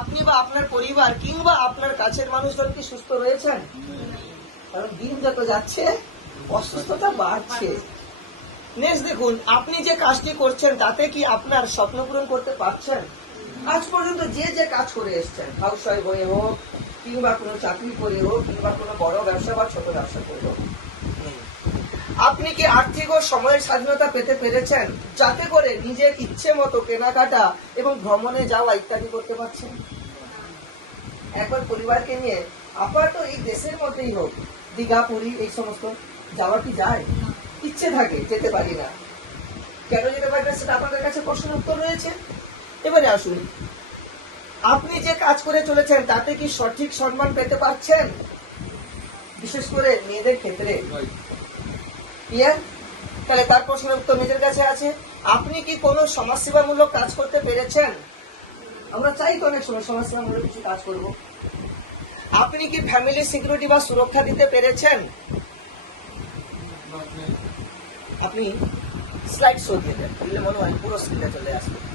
আপনি বা আপনার পরিবার কিংবা আপনার কাছের মানুষজন কি সুস্থ রয়েছেন? কারণ দিন যত যাচ্ছে অসুস্থতা বাড়ছে। নেক্সট দেখুন, আপনি যে কাজটি করছেন তাতে কি আপনার স্বপ্ন পূরণ করতে পারছেন? আজ পর্যন্ত যে যে কাজ করে এসছেন, হাউস ওয়াইফ হয়ে হোক কিংবা কোনো চাকরি করে হোক কিংবা কোনো বড় ব্যবসা বা ছোট ব্যবসা করে হোক, আপনি কি আর্থিক ও সময়ের স্বাধীনতা পেতে পেরেছেন যাতে করে নিজের ইচ্ছে মতো কেনাকাটা এবং ভ্রমণে যাওয়া ইত্যাদি করতে পারছেন? একবার পরিবারকে নিয়ে আপাতত এই দেশের মধ্যেই হোক দীঘা পুরী এই সমস্ত যাওয়া কি যায়? ইচ্ছে থাকে, যেতে পারি না। কেন যেতে পারি না সেটা আপনাদের কাছে প্রশ্নের উত্তর রয়েছে। এবারে আসুন, আপনি যে কাজ করে চলেছেন তাতে কি সঠিক সম্মান পেতে পারছেন? বিশেষ করে মেয়েদের ক্ষেত্রে। তাহলে তার প্রশ্নের উত্তর নিজের কাছে আছে। আপনি কি কোনো সমাজসেবামূলক কাজ করতে পেরেছেন? আমরা চাই তো অনেক সময় সমাজসেবামূলক কিছু কাজ করব। আপনি কি ফ্যামিলি সিকিউরিটি বা সুরক্ষা দিতে পেরেছেন? আপনি স্লাইড শো দিয়ে দেন, দিলে মনে হয় পুরো স্ক্রিনে চলে আসবে।